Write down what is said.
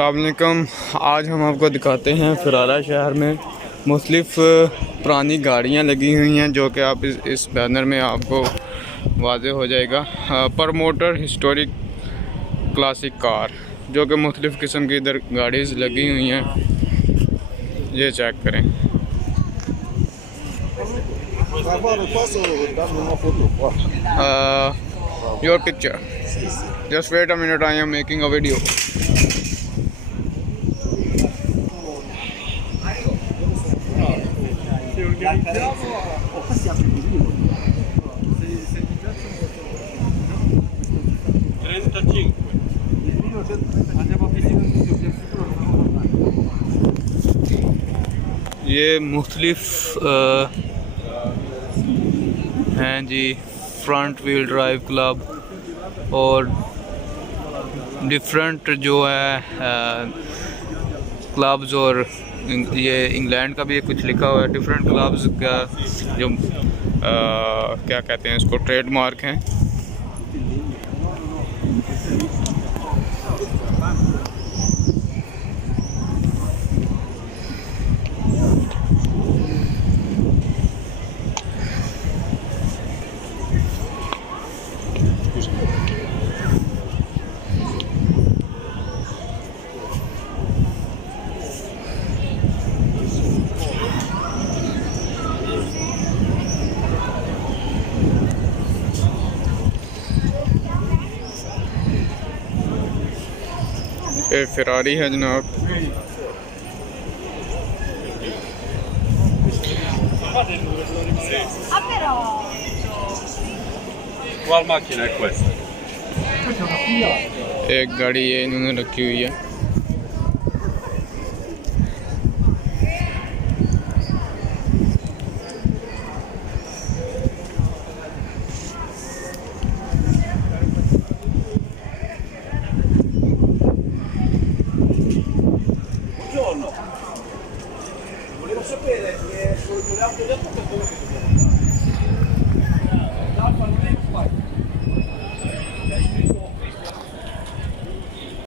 अस्सलाम वालेकुम। आज हम आपको दिखाते हैं फरारा शहर में मुख्तलिफ़ पुरानी गाड़ियाँ लगी हुई हैं, जो कि आप इस बैनर में आपको वाज़ेह हो जाएगा। प्रमोटर हिस्टोरिक क्लासिक कार, जो कि मुख्तलिफ़ किस्म की इधर गाड़ीज़ लगी हुई हैं, ये चेक करें। Your picture, just wait a minute, I am making a video. ये मुख्तलिफ हैं जी, फ्रंट व्हील ड्राइव क्लब और डिफरेंट जो है क्लब्स, और ये इंग्लैंड का भी कुछ लिखा हुआ है। डिफरेंट क्लब्स का जो क्या कहते हैं इसको, ट्रेडमार्क हैं। ये फरारी है जनाब। एक गाड़ी ये इन्होंने रखी हुई है। Volevo sapere volevate detto che dove non è